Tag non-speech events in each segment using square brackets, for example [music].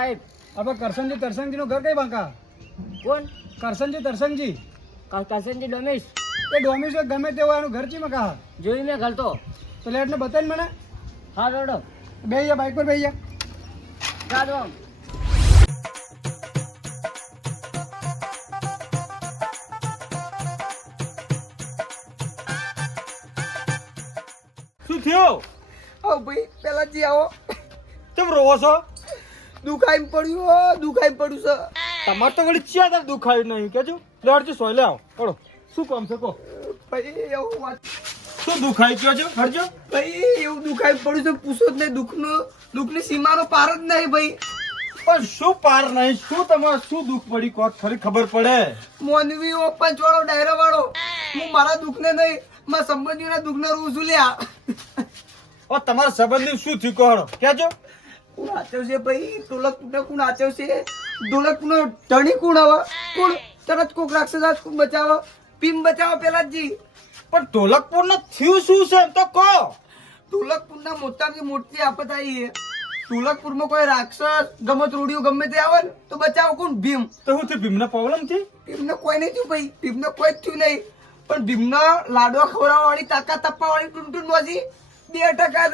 સાહેબ આપણે કરશનજી તરસંગજીનું ઘર કઈ બાંકા? કોણ? કરશનજી તરસંગજી. કરશનજી ડોમિસ એ ડોમિસ ગમે તેવું એનું ઘર ચી મકા જોઈ મેં ઘર તો. લેટને બતાવી મને. હા રોડો બે જા બાઈક પર બે જાય ચાલો શું થયું? ઓ ભાઈ પેલા જી આવો. તમે રોવો છો? દુખાઈ પડ્યું હો દુખાઈ પડ્યું છે. તમારે તો વળી ચિયા તાર દુખાયું નહીં કેજો લડજો સોય લે આવો પડો. શું કામ છે કહો? ભાઈ એવું વાત શું દુખાઈ ગયો છે? હરજો. ભાઈ એવું દુખાઈ પડ્યું છે પૂછો જ નહીં દુખનો દુખની સીમાનો પાર જ નહીં ભાઈ. પણ શું પાર નહીં? શું તમારે શું દુઃખ પડી? કોત ખરી ખબર પડે. મોનવી ઓ પંચવાળો ડાયરા વાળો હું મારા દુઃખને નહીં મારા સંબંધીઓના દુઃખને રૂ છું લ્યા. ઓ તમારા સંબંધી શું થયું કહો કેજો કોણ આચવ છે ભાઈ? ઢોલક તૂટે કોણ આચવ છે ઢોલક નો ધણી કોણ આવે? કોણ? તરત કોક રાક્ષસ કોક બચાવો? ભીમ બચાવો પેલા જી પણ ઢોલકપુર ને થયું શું છે? એમ તો કહો. ઢોલકપુરના મોટામાં મોટી આફત આવી છે. ઢોલકપુરમાં કોઈ રાક્ષસ ગમત રૂડિયું ગમે તે આવે ને તો બચાવો કોણ? ભીમ. તો હું ભીમ ભીમને પ્રોબ્લેમથી ભીમને કોઈ નહીં થયું ભાઈ. ભીમને કોઈ જ થયું નહીં. પણ ભીમના લાડવા ખવડાવવા વાળી તાકાત આપવા વાળી ટૂંટૂનમાંથી બે ટકા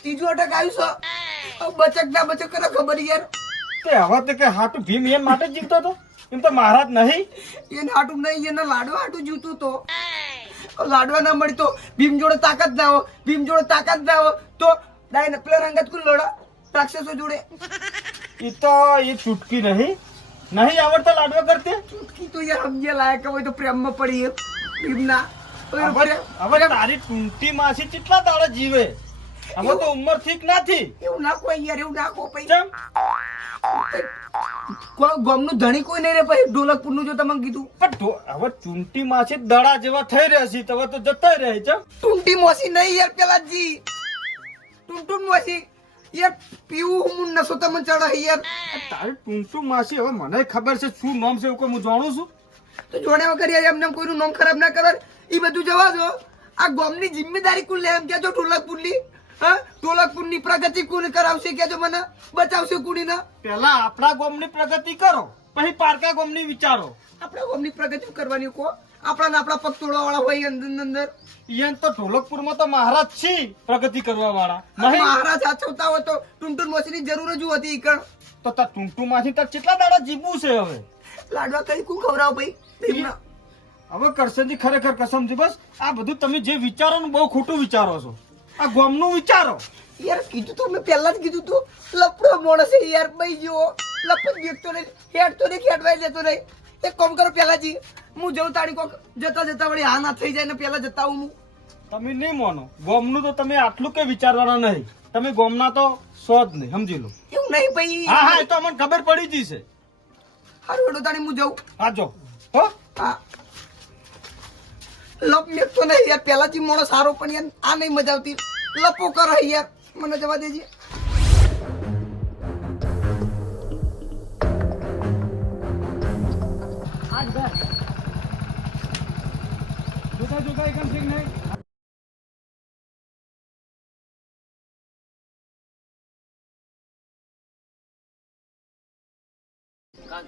ત્રીજું અટક આવ્યું છે. બચક ના બચક કરો ખબર યાર. તે હવે તો કે હાટુ ભીમ એમ માટે જીવતો હતો એમ તો મહારાજ નહીં. એને હાટુ નહીં એના લાડવા હાટુ જીવતું તો. લાડવા ના મળી તો ભીમ જોડે તાકાત ના હો ભીમ જોડે તાકાત ના હો તો ડાયન પેલા રંગત કુલ લડા રાક્ષસો જોડે. એ તો એ ચૂટકી નહીં. નહીં આવડતા લાડવા કરતે? ચૂટકી તો યાર સમજે લાયક હોય તો પ્રેમમાં પડી એ ભીમના. હવે તારી ટૂંટી માસી કેટલા દાડા જીવે. હવે તો ઉંમર ઠીક નથી. એવું નાખો યાર એવું નાખો પછી. ચમ? ગામનું ધણી કોઈ નહીં રે પછી ઢોલકપુરનું જો તમે કીધું. પણ હવે ચૂંટી માસી દડા જેવા થઈ રહ્યા છે હવે તો જતા રહે છે ચૂંટી મોસી નહીં યાર પેલા જી ટુંટુન મોસી યાર પીવું હું નસો તમે ચડે યાર. તારે ટૂંટું માસી હવે મને ખબર છે શું નામ છે એવું કોઈ હું જાણું છું? તો જોડે વગર યાર એમને કોઈનું નામ ખરાબ ના કરો એ બધું જવા દો. આ ગામની જિમ્મેદારી કુલ લે એમ કેજો ઢોલકપુરની હા? ઢોલકપુરની પ્રગતિ કોણ કરાવશે કેજો મને? બચાવશે કુડી ના પેલા આપણા ગામની પ્રગતિ કરો પછી પારકા ગામની વિચારો. આપણા ગામની પ્રગતિ કરવાની કો? આપણા આપણા પગ તોડવા વાળા હોય અંદર અંદર. ઈયન તો ઢોલકપુરમાં તો મહારાજ છે પ્રગતિ કરવા વાળા મહારાજ સાચવતા હોય તો ટુનટુન મોસીની જરૂર જ હતી ઈકણ તો તા ટૂંટું માસી તાર કેટલા દાડા જીવવું છે હવે? લાડવા કઈ કું ખવરાવ ભાઈ. હવે કરશનજી ખરેખર કસમજી બસ. આ બધું તમે જે વિચારો ને બહુ ખોટું વિચારો છો. આ ગોમનું વિચારો. યાર કીધું તો મેં પહેલા જ કીધું તું. લપડો માણસ છે યાર ભાઈ જેવો લપડ દેખતો નહીં હેડતો નહીં ખેડવાઈ જતો નહીં. એક કામ કરો પહેલા જી હું જઉં તારી કોક જતા જતા વળી હા ના થઈ જાય ને પહેલા જતા હું. તમે નહીં માનો. ગોમનું તો તમે આટલું કે વિચારવાના નહીં. તમે ગોમના તો સો જ નહીં સમજી લો. એવું નહીં ભાઈ. હા હા એ તો અમને ખબર પડી જ છે. હારું હેડો તારી હું જઉં. હા જો. હો. હા. લપ મેકતો નહીં યાર. પહેલાથી મોણો સારો પણ યાર. આ નહીં મજા આવતી. લપો કર યાર. મને જવા દેજે. જોતા જોતા એકમ ઠીક નહીં?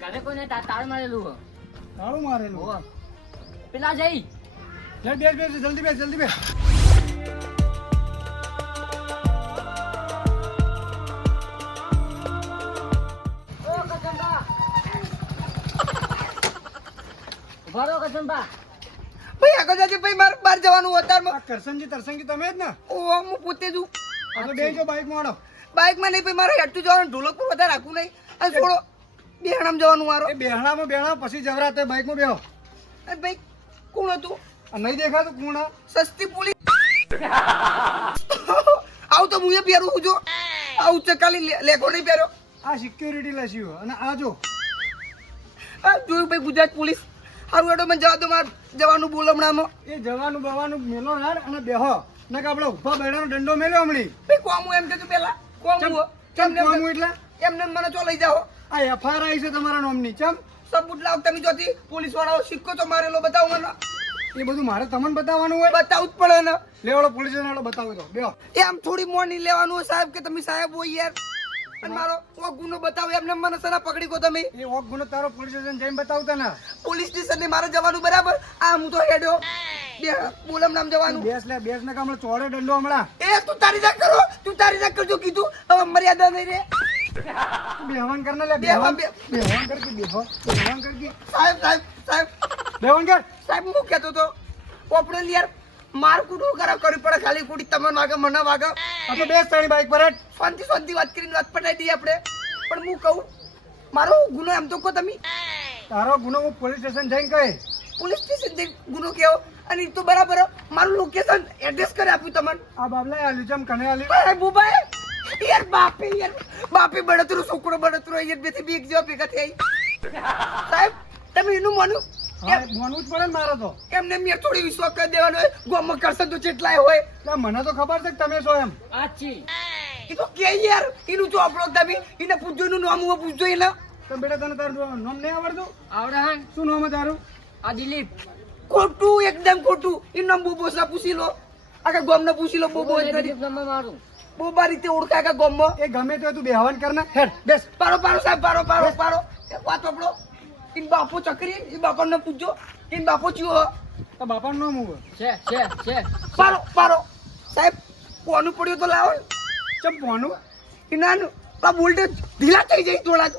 ઘરે કોઈને તા- તાળ મારેલું તાળું મારેલું. પેલા જઈ. બેસ બેસ જલ્દી બેસ જલ્દી બેસ. કસંબા ભાઈ આગળ જાજે ભાઈ મારે બહાર જવાનું આ કરસનજી તરસંગજી તમે જ ને? ઓ હું પોતે છું આ તો બે જો બાઈકમાં બાઇકમાં નહીં ભાઈ મારે હેઠું જવાનું ઢોલકપુર વધારે રાખવું નહીં. અને થોડો બેહણામ જવાનું મારો. એ બેહણામાં બેહણા પછી જવરાતે બાઈકમાં બેહો. અને ભાઈ કોણ હતું? નહીં દેખાતું કોણ સસ્તી પુલી. આવું તો હું પહેરું છું જો. આવું ચકાલી લેખો નહીં પહેર્યો આ સિક્યોરિટી લસ્યું અને આ જો. આ જોયું ભાઈ ગુજરાત પોલીસ? સારું એડો મને જવા દો માર જવાનું બોલો હમણાં એ જવાનું બવાનું મેલો રાડ અને બેહો. ના કે આપણે ઊભા બેડાનો દંડો મેલ્યો હમણી. ભાઈ કોમ હું એમ કીધું પેલા કોમ કેમ હું કોમું એટલે? એમને મને ચો લઈ જાઓ. આ એફઆઈઆર આવી છે તમારા નામની ચમ? સબૂત લાવ તમે જોતી પોલીસ વાળાઓ સિક્કો તો મારેલો બતાવો મને. એ બધું મારે તમને બતાવવાનું હોય? બતાવું જ પડે ને. લેવાડો પોલીસ વાળો બતાવો તો. બે એ આમ થોડી મોર્નિંગ લેવાનું હોય સાહેબ કે તમે સાહેબ હોય યાર? અને મારો ઓ ગુનો બતાવો એમને મને સરા પકડી ગયો તમે. એ ઓક ગુનો તારો પોલીસ સ્ટેશન જઈને બતાવતા ને. પોલીસ સ્ટેશન ને મારે જવાનું બરાબર? આ હું તો હેડ્યો. બે બોલમ નામ જવાનું. બેસ લે બેસ ને કામ ચોડે દંડો હમણાં. એ તું તારી જાત કરો તું તારી જાત કરજો કીધું. હવે મર્યાદા નહીં રે બેહવાન લે બેહવાન, બેહવાન બેહવાન સાહેબ સાહેબ સાહેબ. કર સાહેબ હું કહેતો તો આપણે યાર માર કુડું કરા કરવી પડે ખાલી કુડી તમને વાગે મને વાગે. તો બેસ તારી બાઈક પર શાંતિ શાંતિ વાત કરીને વાત પટાઈ દઈએ આપણે. પણ હું કહું મારો ગુનો એમ તો કહો તમે. તારો ગુનો હું પોલીસ સ્ટેશન જઈને કહે પોલીસ સ્ટેશન જઈને ગુનો કેવો અને તો બરાબર મારું લોકેશન એડ્રેસ કરી આપ્યું તમને. આ બાબલા આલ્યું ચમ કને આલ્યું? અરે બુબાઈ યાર બાપે યાર બાપે બળતરો છોકરો બળતરો યાર બેથી બીક જેવા ભેગા થઈ. સાહેબ તમે એનું માનું? હા? મોનવું જ પડે ને મારે તો. એમને મેં થોડી વિશ્વાસ કરી દેવાનો હોય. ગોમાં કરશે તો જેટલાય હોય. મને તો ખબર છે કે તમે છો એમ. આછી એ તો કે યાર એનું જો આપણો તમે એને પૂછજો એનું નામ હું પૂછજો એને. તો બેટા તને તારું નામ નહીં આવડતું? આવડે હન શું નામ તારું? આ દિલીપ. ખોટું એકદમ ખોટું. એનું નામ બોબો સા પૂછી લો. આખા ગોમને પૂછી લો બોબો જ કરી. દિલીપ નંબર મારું બોબા રીતે ઓળખાય આખા ગોમમાં. એ ગમે તો તું બેહવાન કરના ને. હેડ બેસ. પારો પારો સાહેબ પારો પારો પારો એક વાત આપણો ઇન બાપો ચકરી એ બાપાને પૂછજો ઇન બાપો ચિયો? તો બાપાનું નામ હું છે છે છે. પારો પારો સાહેબ કોનું પડ્યું તો લાવો. ને. ચમ પોનું? એનાનું આ બોલ્ટેજ ઢીલા થઈ જાય થોડાક.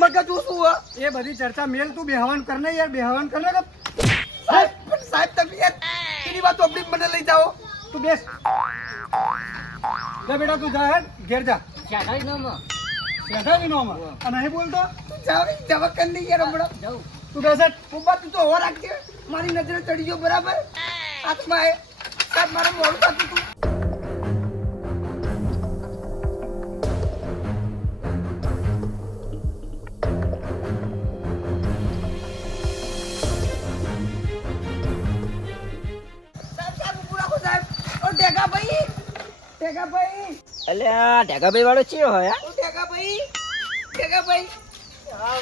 મગજ ઓછું હો એ બધી ચર્ચા મેલ તું બેહવાન કર ને યાર બેહવાન કર ને સાહેબ પણ સાહેબ તમે યાર એની વાત ઓપડી મને લઈ જાઓ? તું બેસ. જા બેટા તું જા ઘેર જા. શાખાઈ નંબર શેઠાજી નો અને અહીં બોલતો તું જાઓ ને નહીં યાર હમણાં જાઉં. તું બેસ હેડ. ઊભા તું તો હોવા રાખજે. મારી નજરે ચડી ગયો બરાબર? હાથમાં એ સાહેબ મારે મોડું થતું તું. આ ઢેકાભાઈ વાળો ચિયો હોય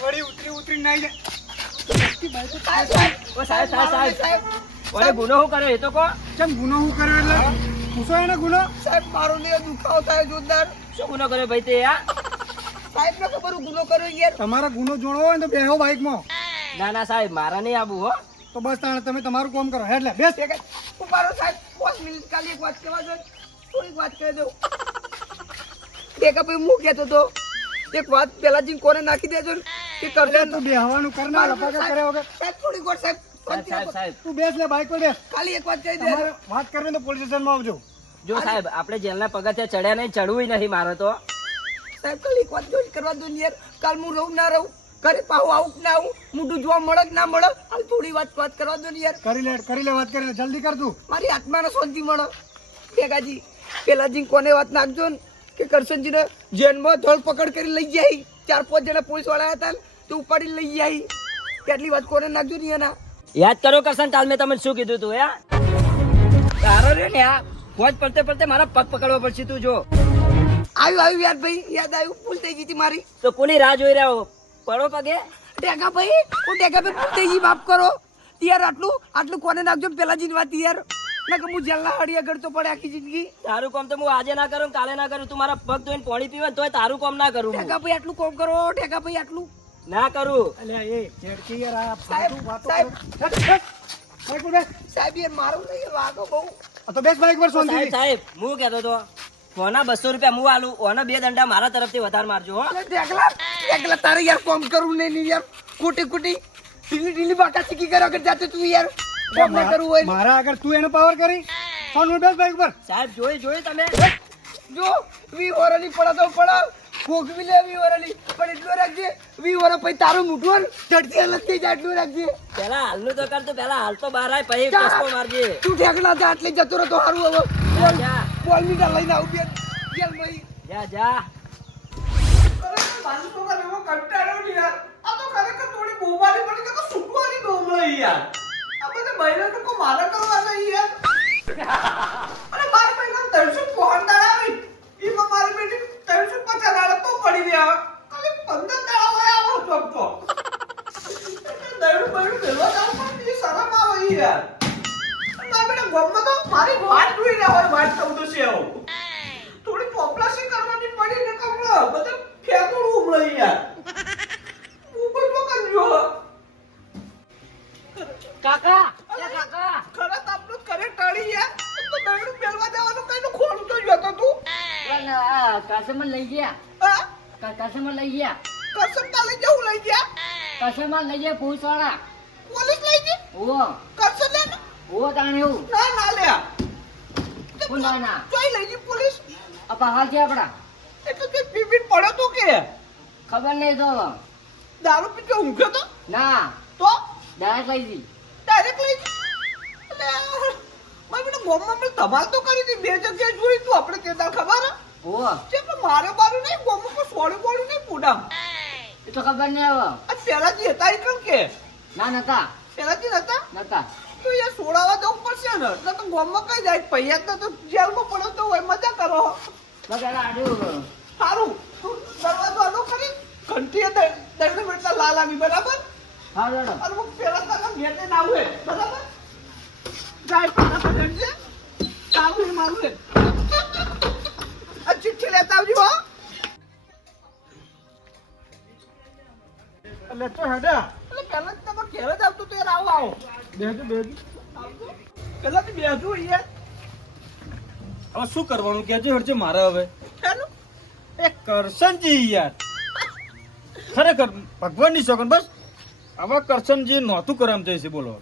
વળી ઉતરી ઉતરી નાઈ ઓ સાહેબ સાહેબ સાહેબ ઓલે ગુનો શું કર્યો એ તો કહો. ચમ ગુનો હું કર્યો એટલે? પૂછો એને ગુનો. સાહેબ મારો ને દુખાવો થાય જોરદાર. શું ગુનો કર્યો ભાઈ તે આ? સાહેબ ને ખબર ગુનો કર્યો યાર. તમારે ગુનો જોડવો હોય ને તો બેહો બાઈકમાં ના ના સાહેબ મારા નહીં આવું હો. તો બસ તાણે તમે તમારું કામ કરો. એટલે લે બેસ. એક મારો સાહેબ પાંચ મિનિટ ખાલી એક વાત કહેવા દો થોડીક વાત કરી દઉં એક ભાઈ હું કહેતો તો? એક વાત પેલા જીન કોને નાખી દેજો ને? કે કરજો. તું બેહવાનું કર ને લપાકા કર્યા વગર. સાહેબ થોડીક વાર સાહેબ સાહેબ તું બેસ લે બાઈક પર બેસ. ખાલી એક વાત કહી દે. વાત કરવી તો પોલીસ સ્ટેશનમાં આવજો. જો સાહેબ આપણે જેલના પગથિયા ચડ્યા નહીં ચડવું નહીં મારે તો. સાહેબ ખાલી એક વાત જોઈ કરવા દો ને યાર. કાલ હું રહું ના રહું ઘરે પાહું આવું કે ના આવું મોઢું જોવા મળે કે ના મળે હાલ થોડી વાત વાત કરવા દો ને યાર. કરી લે કરી લે વાત કરી લે. જલ્દી કર તું. મારી આત્માને શાંતિ મળે. ભેગાજી પેલાજી કોને વાત નાખજો ને? કે કરશનજીને જેલમાં ધરપકડ કરી લઈ જાય. ચાર પાંચ જણા પોલીસવાળા હતા તો ઉપાડી લઈ જાય. કેટલી વાત કોને નાખજો નહીં એના. યાદ કરો કરશન કાલ મેં તમને શું કીધું તું યા તારો રે ને આ ફોજ પડતે પડતે મારા પગ પકડવા પડશે તું જો. આવ્યું આવ્યું યાદ ભાઈ યાદ આવ્યું ભૂલ થઈ ગઈ મારી. તો કોની રાહ જોઈ રહ્યા હો? પડો પગે. ટેકા ભાઈ હું ટેકા ભાઈ ભૂલ થઈ ગઈ માફ કરો. યાર આટલું આટલું કોને નાખજો પેલા જીની વાત યાર ના કે હું જલ્લા હડિયા કરતો પડે આખી જિંદગી. તારું કામ તો હું આજે ના કરું કાલે ના કરું. તું મારા પગ ધોઈને પાણી પીવે ને તોય તારું કામ ના કરું ટેકા ભાઈ આટલું કોમ કરો ટેકા ભાઈ આટલું. ના કરું. અલ્યા એ જેડકી યાર આ સાહેબ, વાતો સાહેબ. યાર મારું નહીં વાગો બહુ. આ તો બેસ બાઈક પર સાહેબ શાંતિથી. સાહેબ હું કહેતો તો ફોના બસો રૂપિયા હું આલું ઓના બે દંડા મારા તરફથી વધારે મારજો હો. એકલા ઢેકલા તારે યાર કોમ કરું નહીં નહીં યાર. કુટી કુટી ઢીલી ઢીલી બાકા શીખી કર્યો કે જાતે તું યાર. કોમ કરવું હોય? મારા આગળ તું એનો પાવર કરી? ફોન બેસ બાઈક પર. સાહેબ જોઈ જોઈ તમે. જો વી ઓરલી પડા તો પડે ભોગવી લે વી ઓરલી પણ એટલું રાખજે વી ઓર પછી તારું મૂઠવણ ચડતી અલગ થઈ જાય એટલું રાખજે. પેલા હાલનું તો કર તો પેલા હાલ તો બહાર આય પછી કસકો મારજે. તું ઠેકલા જા એટલે જતો રહો તો સારું હવે બોલ મીટર લઈને આવું બે જેલ ભાઈ જા જા. આપણે તો બહેનોને અને મારા બહેનો ત્રણસો પોહણ દાડા આવી. એમાં મારી બેટી ત્રણસો પચાસ દાડા પડી રહ્યા કાલે પંદર દાડા હોય આવો જમતો દરડું બરડું ભેલવા જાવ પણ તો મારી વાટ જોઈ રહ્યા હોય વાટ થવું છે આવું. થોડી પોપ્યુલેશન કરવાની પડી ને કમળો. બધા ફેંકડું ઉમળે યાર હું. કોઈ લોકો કર્યો કાકા કાકા. ખરા તાપનું કરે ટળી યાર જવાનું કઈ નું ખોલું તો તું? પણ લઈ ગયા. હા? લઈ ગયા. કસમ તા લઈ જવું લઈ ગયા? કસમમાં લઈ ગયા પોલીસવાળા પોલીસ લઈ ગઈ? ઓ કસમ લે ઓ એવું. ના ના લે ના ના. જોઈ લઈ ગઈ પોલીસ? અપા છે આપડા એટલે પડ્યો તો કે? ખબર નહીં તો. દારૂ પીતો ઊંઘ્યો તો? ના. તો? દારૂ લઈ ગઈ. ડાયરેક્ટ લઈ એટલે મારી બેટા ગોમમાં મેં ધમાલ તો કરી હતી. બે જગ્યાએ જોઈ તું આપણે તે દાળ ખબર હે? ઓ છે પણ મારે બારું નહીં ગોમમાં સોળું બોળું નહીં પૂડામ. એ તો ખબર નહીં આવે આ પહેલાથી હતા એ કેમ કે? ના નતા. પહેલાથી નતા? નતા. તો એ સોડાવા જવું પડશે ને. એટલે તો ગોમમાં કઈ જાય? પૈયા તો જેલમાં પડો તો હોય મજા કરો. પેલા સારું. દરવાજો આનો કરી. ઘંટીએ દંડ મળતા લાલ આવી બરાબર? હા રેડો અને હું પેલા તને આવે બરાબર? જાય મારું આ ચિઠ્ઠી લેતા આવજો હો. એટલે તો હેડ્યા એટલે પહેલા જ તમે ઘેર જ આવતું તો યાર. આવો આવો. બેહજો બેહજો. પહેલા તો બેસું યાર હવે શું કરવાનું? કેજો હરજે મારે હવે? એ કરશનજી યાર. ખરેખર ભગવાનની શોખન બસ. હવે કરશનજી નહોતું કરમ છે બોલો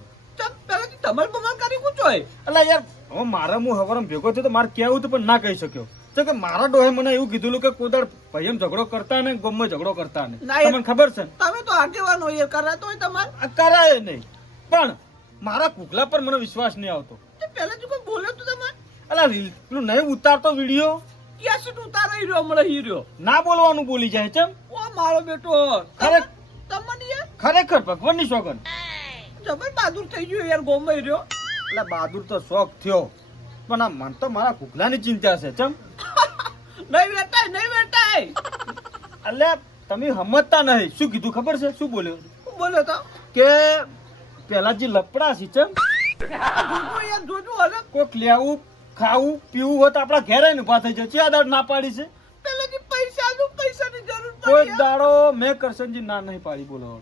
પહેલાથી બમલ કરી કૂચો હોય એટલે યાર હવે મારા હું હવારમ ભેગો થયો તો મારે કહેવું તો પણ ના કહી શક્યો. તો કે મારા ડોહે મને એવું કીધું કે કોદાળ ભાઈમ ઝઘડો કરતા ને ગમે ઝઘડો કરતા ને તમને ખબર છે તમે તો આગેવાન હોય કરાતો હોય તમારે. કરાય નહીં. પણ મારા કુકલા પર મને વિશ્વાસ નહીં આવતો. તે પહેલા જ કોઈ બોલ્યો તો તમારે? અલા રીલ પેલું નહીં ઉતારતો વીડિયો? ક્યાં સુધી ઉતારાઈ રહ્યો હમણાં હીર્યો ના બોલવાનું બોલી જાય છે ઓ મારો બેટો ખરે- તમને યાર ખરેખર ભગવાનની સોગન જબર બહાદુર થઈ ગયો યાર ગોમાં રહ્યો. એટલે બહાદુર તો શોખ થયો. પણ આ મન તો મારા કુકલાની ચિંતા છે ચમ. [laughs] નહીં વેટાય નહીં વેટાય. એટલે તમે સમજતા નહીં. શું કીધું ખબર છે? શું બોલ્યો? શું બોલ્યો તો? કે પેલા જે લપડા છે ચમ. જોજો યાર જોજો હવે. કોક લેવું ખાવું પીવું હોય તો આપણા ઘેરે ને ઊભા થઈ જાય. છે દાડ ના પાડી છે. પહેલાથી પૈસાનું પૈસાની જરૂર કોઈ દાડો મેં કરશનજી ના નહીં પાડી બોલો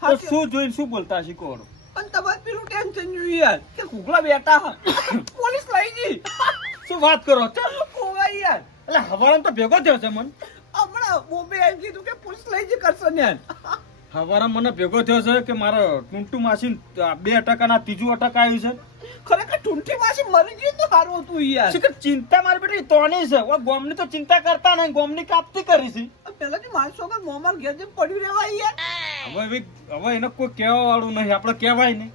તો. શું જોઈને શું બોલતા હશે કોણ? અને તમારે પેલું ટેન્શન જોયું યાર કે કુકડા બેઠા હા. પોલીસ લઈ ગઈ. શું વાત કરો ચાલો ઓવા યાર. એટલે હવારમ તો ભેગો થયો છે મન. હમણાં બોમ્બે એમ કીધું કે પોલીસ લઈ જઈ કરશે ને યાર હવારમ મને ભેગો થયો છે કે મારો ટૂંટુ માસી બે અટકાના ત્રીજું અટક આવ્યું છે. ખરેખર ટૂંટી માસી મરી ગયું તો સારું હતું યાર. ચિંતા મારી બેટી તોની છે. ગોમની તો ચિંતા કરતા નહીં ગોમની કાપતી કરી છે. પહેલાથી માણસો વગર મોમાર ઘેર પડ્યું રહેવાય યાર. હવે હવે હવે એને કોઈ કહેવા વાળું નહીં. આપણે કહેવાય નહીં.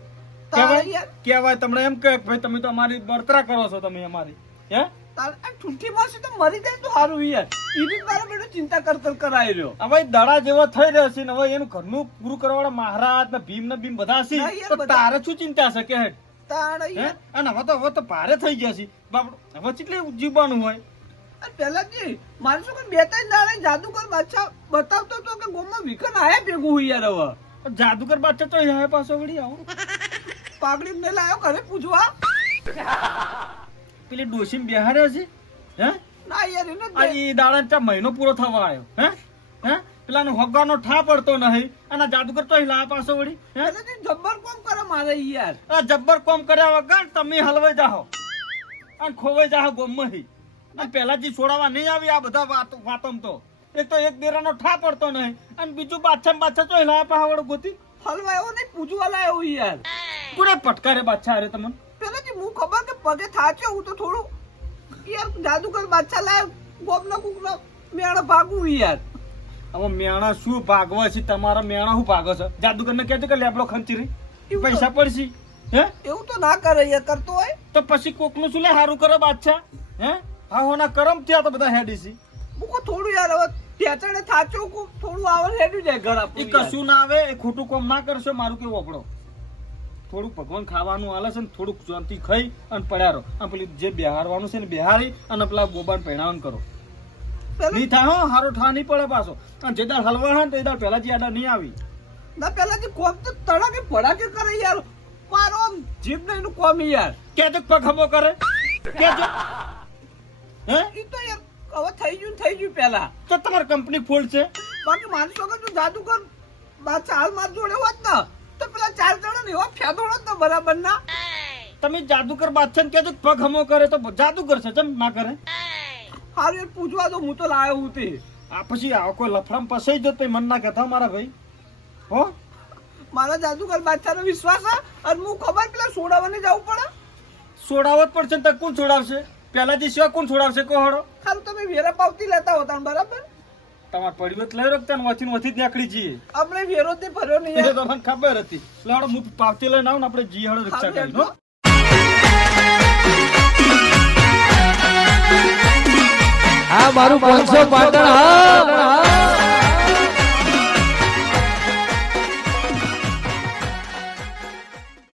તારે કહેવાય યાર કહેવાય. તમને એમ કે ભાઈ તમે તો અમારી બળતરા કરો છો તમે અમારી. હે? માસી તો મરી જાય તો સારું યાર. એની તારા બેટો ચિંતા કર કરાવી રહ્યો. હવે દડા જેવા થઈ રહ્યા છે ને હવે એનું ઘરનું પૂરું કરવા મહારાજ ને ભીમ ને ભીમ બધા છે. ના તો. તારે શું ચિંતા છે? કે હેડ. તારે યાર અને હવે તો હવે તો ભારે થઈ ગયા છે. બાપ હવે કેટલી જીવવાનું હોય? પહેલાથી માણસો કોઈ બે ત્રણ દાડે જાદુગર બાદશાહ બતાવતો તો કે ગોમાં વિકન આયા ભેગું હોય યાર હવે. જાદુગર બાદશાહ તો પાછો વળી આવું. પાઘડી મેં લાયો ઘરે પૂછવા પેલી ડોશીમ બેહાર્યા છે? હે? ના યાર એને આ ઈ દાડા ચા મહિનો પૂરો થવા આવ્યો હે? હે? પેલાનો હગાનો ઠા પડતો નહીં. અને જાદુગર તો હિલા પાછો વળી. હે? જબ્બર કોમ કરે મારે યાર. આ જબ્બર કોમ કર્યા વગર તમે હલવાઈ જાહો અને ખોવાઈ જાહો ગોમમાં હી અને પહેલા છોડાવવા નહીં આવી આ બધા વાતો વાતમ તો. એક તો એક દેરાનો ઠા પડતો નહીં અને બીજું બાદશાહ બાદશાહ તો હિલા પાવડ ગોતી. હલવા એવો નહીં પૂછવા લાયો યાર. પૂરે પટકારે બાદશાહ અરે તમને. પહેલાથી હું ખબર કે પગે થાચ્યો હું તો થોડું. યાર જાદુગર બાદશાહ લાયો ગોમનો કુકનો મેળો ભાગું યાર. હવે મેણા શું ભાગવા છે? તમારા મેણા શું ભાગો છે? જાદુગર ને કહેજો કે લેબડો ખંચરી પૈસા પડશે. હે? એવું તો ના કરે યાર કરતો હોય. તો પછી કોકનું શું લે? સારું કરે બાદશાહ. હે? હા હોના કરમ થયા તો બધા હેડી છે. મુકો થોડું યાર હવે પેચણે થાચો કો થોડું આવે હેડ્યું જાય ઘર આપણું. કશું ના આવે એ ખોટું કોમ ના કરશો મારું કેવું આપણો થોડું ભગવાન ખાવાનું આલે છે ને થોડુંક શાંતિ ખાઈ અને પડ્યા રહો અને પેલી જે બિહારવાનું છે ને બિહારી અને પેલા બોબાન પહેણાવન કરો. નહીં થાય હો હારો ઠા નહીં પડે પાછો. અને જે દાળ હલવા ને તો એ દાળ પહેલા જે આડા નહીં આવી. ના પહેલાથી કોમ તો તડાકે પડાકે કરે યાર. મારો જીભ ને એનું કોમ યાર. તો પગ હમો કરે? કેજો હે? એ તો હવે થઈ ગયું થઈ ગયું પહેલા. તો તમારી કંપની ફૂલ છે? બાકી માનશો કે જાદુગર બાદશાહ હાલ માર જોડે હોત ને તો પેલા ચાર જણા ને એવા ફેદોડો ને બરાબર ના તમે જાદુગર બાદશાહ ને પગ હમો કરે તો જાદુગર છે જેમ ના કરે? હારું યાર પૂછવા દો હું તો લાયો હું તે. આ પછી આવો કોઈ લફડામાં પસાઈ જો પછી મન ના કહેતા મારા ભાઈ. હો? મારા જાદુગર બાદશાહનો વિશ્વાસ છે અને હું ખબર પેલા સોડાવાને જવું પડે? છોડાવત પડશે ને તો કોણ છોડાવશે પહેલાથી સિવાય કોણ છોડાવશે કો હડો ખાલી તમે વેરા પાવતી લેતા હોતા બરાબર? તમાર પડ્યો લઈ રોકતા ને વથી વથી જ નીકળી જઈએ. આપણે વેરો તે ભર્યો નહીં એ તમને ખબર હતી. એટલે હું પાવતી લઈને આવું ને આપણે જી હળો રિક્ષા હા, કરી હો આ મારું પાંચસો પાટણ હા.